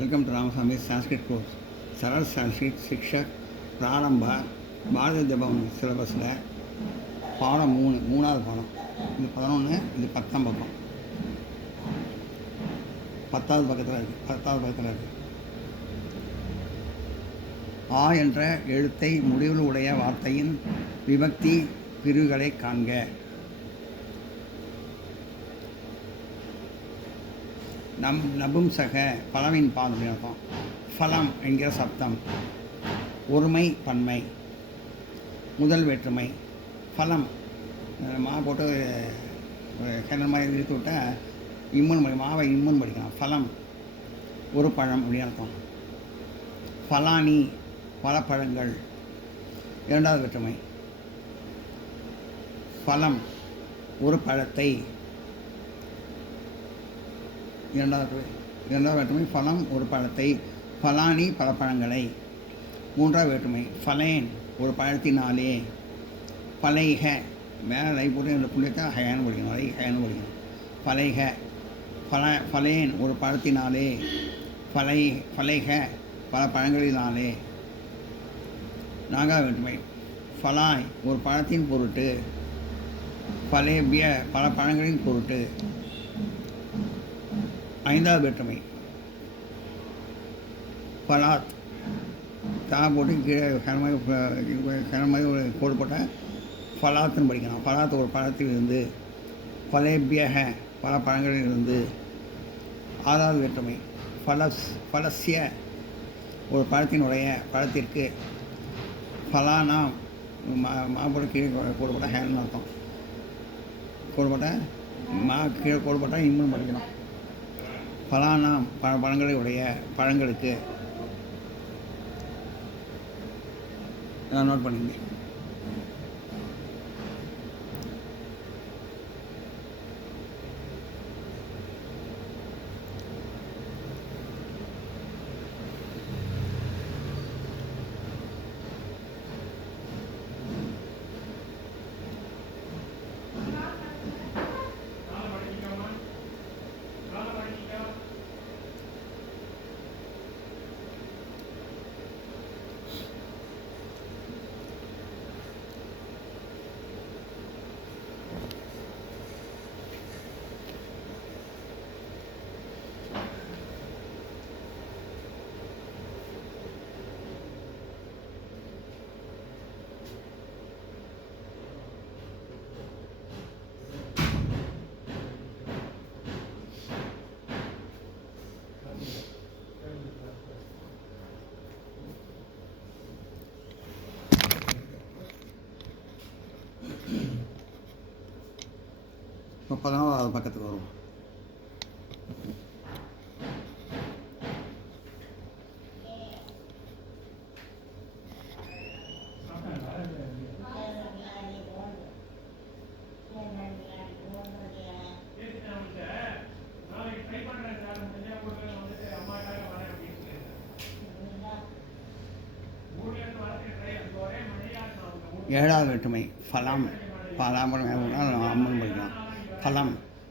Welcome to Ramasamy Sanskrit course. Saral Sanskrit Shikshak Prarambha பாரதிய ஜபம் சிலபஸில் பாடம் 3, 3வது பாடம். இது 11, இது 10ஆம் பக்கம். 10வது பக்கத்தில் இருக்குது. ஆ என்ற எழுத்தை முடிவில் உடைய வார்த்தையின் விபக்தி பிரிவுகளை காண்க. நபும்சக பலவின் பால் அப்படின்னு அர்த்தம். ஃபலம் என்கிற சப்தம், ஒருமை பன்மை, முதல் வேற்றுமை. ஃபலம் மா போட்டு கிணறு மாதிரி இழுத்து விட்டால் இம்முன் படி, மாவை இம்முன் படிக்கலாம். ஃபலம் ஒரு பழம் அப்படின்னு அர்த்தம். ஃபலானி பல பழங்கள், இரண்டாவது வேற்றுமை. ஃபலம் ஒரு பழத்தை, இரண்டாவது வேற்றுமை. ஃபலம் ஒரு பழத்தை, ஃபலானி பல பழங்களை, மூன்றாவது வேற்றுமை. ஃபலேன் ஒரு பழத்தினாலே, ஃபலைக மேலே லை போட்டு இந்த புள்ளியத்தை ஹயான்னு படிக்கணும், லை ஹயான்னு படிக்கணும். ஃபலைக ஃபலேன் ஒரு பழத்தினாலே, ஃபலைக பல பழங்களினாலே. நான்காவது வேற்றுமை. ஃபலாய் ஒரு பழத்தின் பொருட்டு, ஃபலேபிய பல பழங்களின் பொருட்டு. ஐந்தாவது வேற்றுமை. ஃபலாத் தா போட்டு கீழே கிணறு ஒரு கோடு போட்டால் ஃபலாத்துன்னு படிக்கணும். ஃபலாத் ஒரு பழத்தில் இருந்து, ஃபலேபியக பல பழங்களில் இருந்து. ஆறாவது வேற்றுமை. ஃபலஸ்ய ஒரு பழத்தினுடைய பழத்திற்கு, ஃபலானா போட்டு கீழே கோடு போட்டால் ஹேன்னு அர்த்தம். கோடு போட்டால் கீழே கோடு போட்டால் இன்னும் படிக்கணும். ஃபலானா பழங்களுடைய பழங்களுக்கு. நோட் பண்ணிங்க. இப்போ 14வது பக்கத்துக்கு வரும். ஏழாவது வேற்றுமை. ஃபலம் பாலாம்பரம் அம்மன் படிக்கலாம். ஃபலம்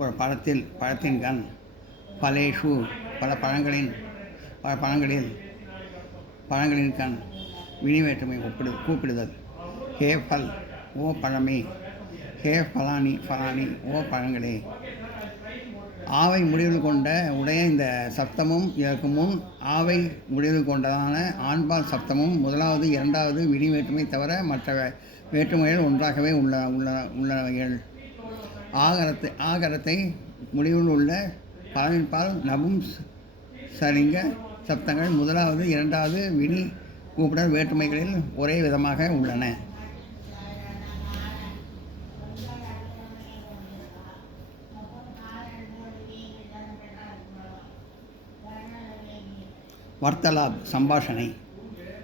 ஒரு பழத்தின் கண், ஃபலேஷு பல பழங்களின் கண். வினி வேற்றுமை கூப்பிடுதல். ஹே ஃபல் ஓ பழமே, ஹே ஃபலானி ஓ பழங்களே. ஆவை முடிவில் கொண்ட உடைய இந்த சப்தமும் இதற்கு முன் ஆவை முடிவில் கொண்டதான ஆண்பால் சப்தமும் முதலாவது இரண்டாவது வினி வேற்றுமை தவிர மற்ற வேற்றுமைகள் ஒன்றாகவே உள்ளவைகள். ஆகரத்தை முடிவில் உள்ள பலவின்பால் நபும் சரிங்க சப்தங்கள் முதலாவது இரண்டாவது வினி கூப்பிடல் வேற்றுமைகளில் ஒரே விதமாக உள்ளன. வர்த்தலாப் சம்பாஷணை,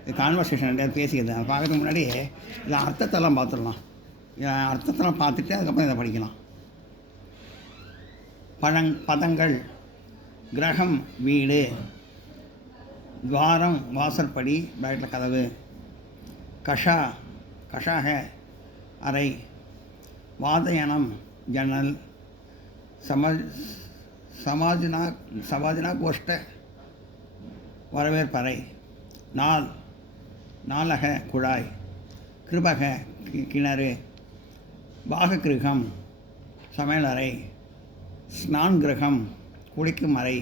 இது கான்வர்சேஷன் பேசிக்கிறது. அதை பார்க்கறதுக்கு முன்னாடி இதில் அர்த்தத்தெல்லாம் பார்த்துடலாம். அர்த்தத்தெல்லாம் பார்த்துட்டு அதுக்கப்புறம் இதை படிக்கலாம். பதங்கள். கிரகம் வீடு, துவாரம் வாசற்படி பேட்டில் கதவு. கஷாக அறை. வாதயனம் ஜன்னல். சமாஜனா கோஷ்ட வரவேற்பறை, நாள் நாளக குழாய், கிருபக கிணறு, பாககிருகம் சமையலறை, ஸ்நான் கிரகம் குளிக்கும் அறை,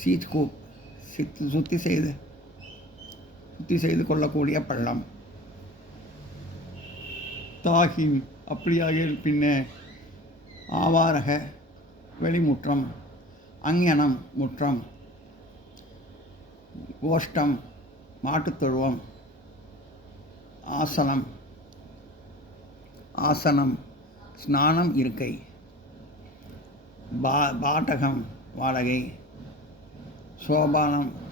சீட்கூப் சுத்தி செய்து கொள்ளக்கூடிய பள்ளம், தாகின் அப்படியாக பின்னே ஆவாரக வெளிமுற்றம், அங்ஙனம் முற்றம், கோஷ்டம் மாட்டுத்தொழுவம், ஆசனம் ஸ்நானம் இருக்கை, பாட்டகம் வாடகை,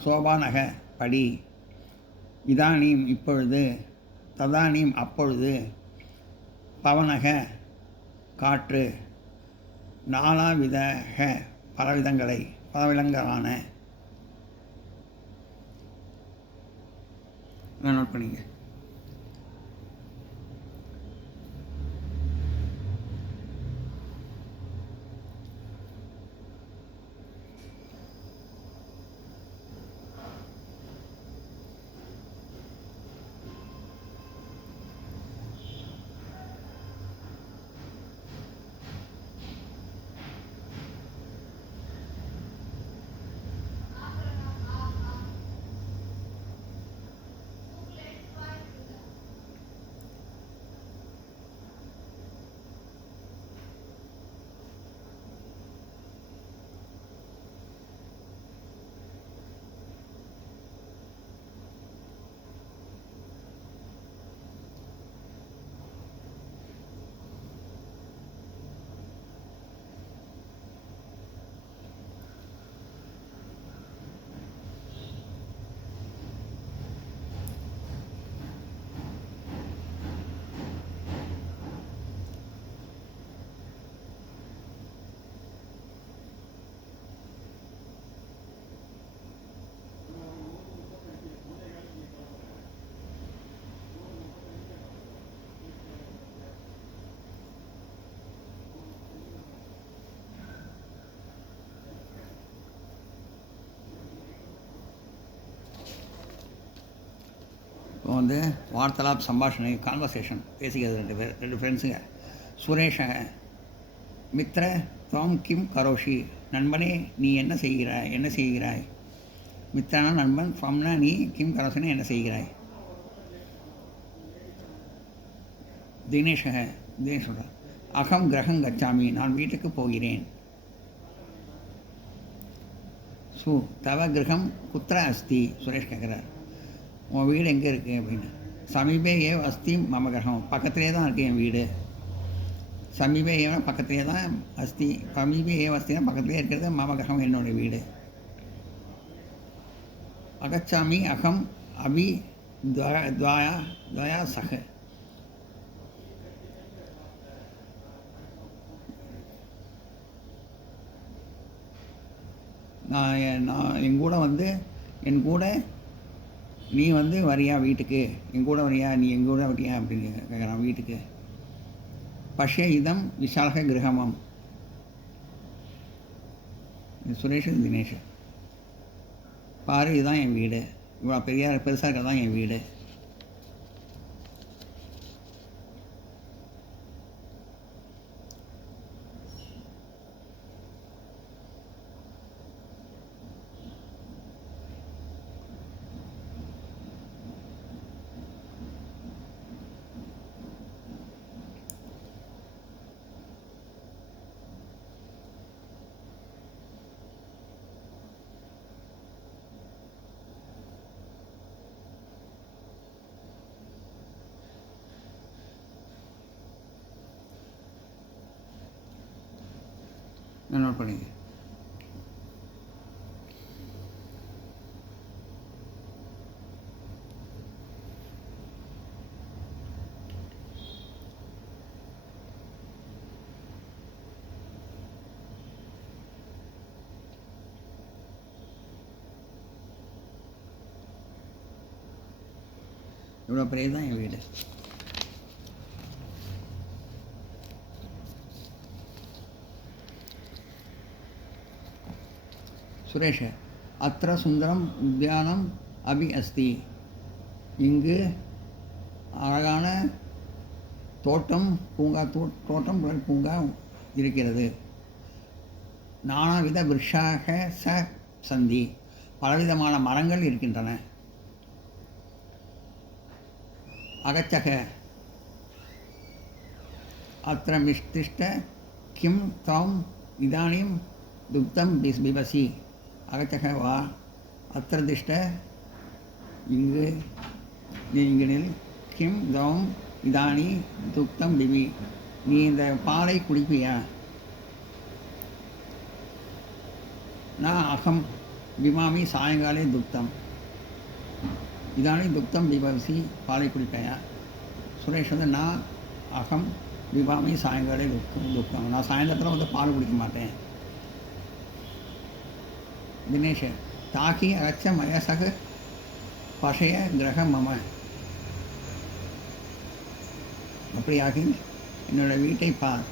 சோபானக படி, இதானீம் இப்பொழுது, ததானீம் அப்பொழுது, பவனக காற்று, நானாவிதக பலவிதங்களான. நோட் பண்ணிங்க. இப்போ வந்து வார்த்தலாப் சம்பாஷணை கான்வர்சேஷன் பேசிக்கிறது ரெண்டு ஃப்ரெண்ட்ஸுங்க. சுரேஷக மித்ர துவம் கிம் கரோஷி, நண்பனே நீ என்ன செய்கிறாய். மித்ரானா நண்பன், ஃபம்னா நீ, கிம் கரோஷினா என்ன செய்கிறாய். தினேஷ் சொல்கிறார், அகம் கிரகம் கச்சாமி, நான் வீட்டுக்கு போகிறேன். தவ கிரகம் குத்திர அஸ்தி, சுரேஷ் கேட்குறார், உன் வீடு எங்கே இருக்குது அப்படின்னு. சமீபே ஏவ் அஸ்தி மம கிரகம், பக்கத்துலேயே தான் இருக்குது என் வீடு. சமீபே ஏவனா பக்கத்துலேயே தான் அஸ்தி, சமீபே ஏவ் அஸ்தினா பக்கத்துலேயே இருக்கிறது, மம கிரகம் என்னுடைய வீடு. அகச்சாமி அகம் அபி துவாயா சக, நான் என் கூட நீ வரியா வீட்டுக்கு, என் கூட வரியா, நீ என் கூட வரியா அப்படின்னு கேட்குறான் வீட்டுக்கு. பஷ்ய இதம் விஷாலக கிரகமம், சுரேஷ் தினேஷ், பாரு இதுதான் என் வீடு, இவ்வளோ பெருசாக இருக்கிறது தான் என் வீடு. நோட் பண்ணிங்க. இவ்வளோ பெரிய தான் என் வீடு. சுரேஷ அத்திர சுந்தரம் உத்தியானம் அபி அஸ்தி. இங்கு அழகான தோட்டம் பூங்கா தோட்டம் பூங்கா இருக்கிறது. நானாவித விருஷாக சந்தி, பலவிதமான மரங்கள் இருக்கின்றன. அகச்சக அத்திர மிஷ்டிஷ்ட கிம் தம் இதானிம் துக்தம் பிபசி. அகச்சக வா அத்திர திஷ்ட இங்கு நீங்களில் கிம் தம் இதானி துக்தம் பிபி. நீ இந்த பாலை குடிப்பியா? நான் அகம் பிமாமி சாயங்காலே துக்தம். இதானி துக்தம் பிபசி, பாலை குடிப்பையா? சுரேஷ் வந்து நான் அகம் பிபாமி சாயங்காலே துக்கம். நான் சாயந்தரத்தில் வந்து பால் குடிக்க மாட்டேன். தினேஷ் தாக்கி அகச்ச மயசக பஷய கிரக மம. அப்படியாகி என்னோட வீட்டை பார்.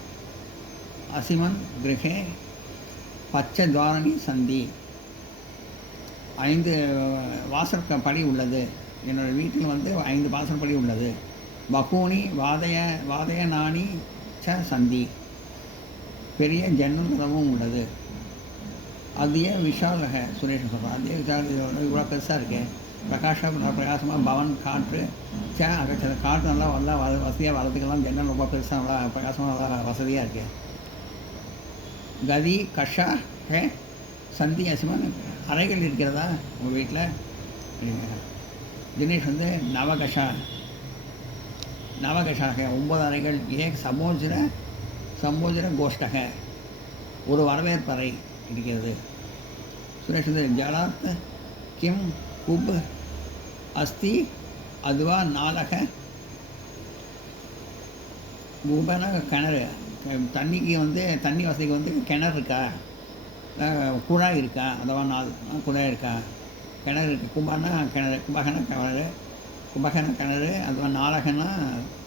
அசிமன் கிரகே பச்சை துவாரணி சந்தி. 5 வாசல் படி உள்ளது. என்னோடய வீட்டில் வந்து 5 வாசல் படி உள்ளது. பகூனி வாதய நாணி ச சந்தி. பெரிய ஜன்னல் கதவும் உள்ளது. அதிக விஷாலக சுரேஷ் சொல்கிறோம். அதிக விஷால இவ்வளோ பெருசாக இருக்கு. பிரகாசமாக பவன் காற்று அகச்சது. காற்று நல்லா வசதியாக வரதுக்கெல்லாம் ஜன்னல் ரொம்ப பெருசாக நல்லா பிரகாசமாக நல்லா வசதியாக இருக்கு. கதி கஷா சந்தி அசிமன் அறைகள் இருக்கிறதா உங்கள் வீட்டில்? தினேஷ் வந்து நவகஷாக 9 அறைகள். சம்போஜர கோஷ்டக ஒரு வரவேற்பறை இருக்கிறது. சுரேஷ் வந்து ஜலாத் கிம் குப் அஸ்தி அதுவா நாலக. குபன கிணறு, தண்ணிக்கு வந்து தண்ணி வசதிக்கு வந்து கிணறு இருக்கா? குழாய் இருக்கா? அதுவா குழாய் இருக்கா? கிணறு இருக்குது. கும்பகன கிணறு. அதுவா நாலகன்னா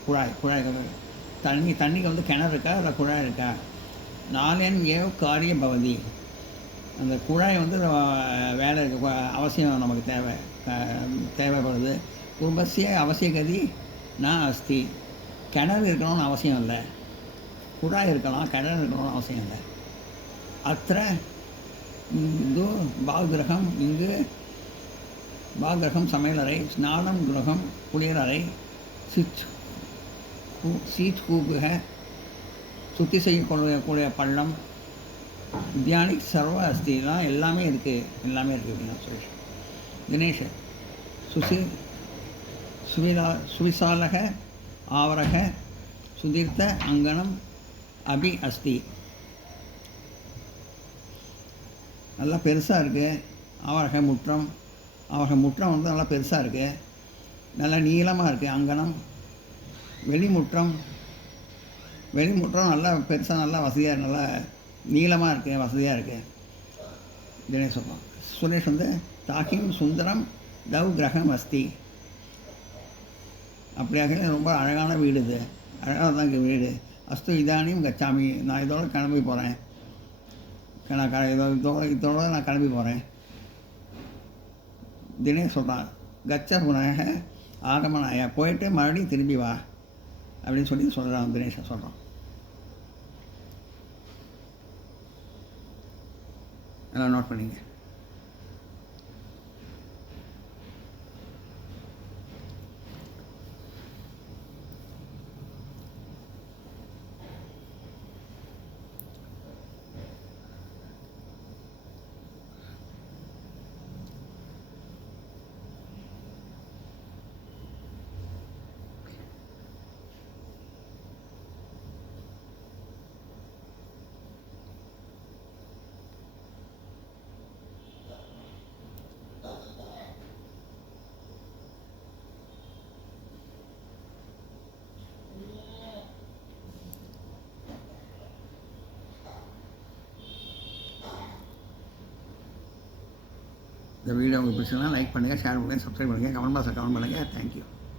குழாய் தண்ணிக்கு வந்து கிணறு இருக்கா? அதில் குழாய் இருக்கா? நாலன் ஏவ் காரிய பவதி. அந்த குழாய் வந்து வேலை இருக்கு, அவசியம் நமக்கு தேவைப்படுது. கும்பசிய அவசியகதி நான் அஸ்தி. கிணறு இருக்கணும்னு அவசியம் இல்லை. குழாய் இருக்கலாம், கிணறு இருக்கணும்னு அவசியம் இல்லை. அத்திர இது பாகிரகம். இங்கு பாகிரகம் சமையலறை. ஸ்நானம் கிரகம் குளியலறை. சீட் கூபுக சுத்தி செய்யக்கூடிய பள்ளம். தியானி சர்வ அஸ்திலாம் எல்லாமே இருக்குது அப்படின்னா சுரேஷ். தினேஷ் சுவிசாலக ஆவரக சுதீர்த்த அங்கனம் அபி அஸ்தி. நல்லா பெருசாக இருக்குது. ஆவரக முற்றம் வந்து நல்லா பெருசாக இருக்குது. நல்லா நீளமாக இருக்குது. அங்கனம் வெளிமுற்றம் நல்லா பெருசாக நல்லா வசதியாக நல்லா நீளமாக இருக்குது, வசதியாக இருக்குது. தினேஷ் சொல்கிறோம். சுரேஷ் வந்து தாக்கிம் சுந்தரம் தவ் கிரகம் அஸ்தி. அப்படியாக ரொம்ப அழகான வீடு இது. அழகாக தான் வீடு. அஸ்து இதானியும் கச்சாமி. நான் இதோட கிளம்பி போகிறேன். இதோட நான் கிளம்பி போகிறேன். தினேஷ் சொல்கிறான். கச்ச புனக ஆகமனாய, போயிட்டு மறுபடியும் திரும்பி வா அப்படின்னு சொல்லி சொல்கிறான். தினேஷை சொல்கிறான். எல்லாம் நோட் பண்ணிங்க. இந்த வீடியோ உங்களுக்கு பிடிச்சதுன்னா லைக் பண்ணுங்கள், ஷேர் பண்ணுங்கள், சப்ஸ்கிரைப் பண்ணுங்கள், கமெண்ட் பாக்ஸில் கமெண்ட் பண்ணுங்கள். தேங்க்யூ.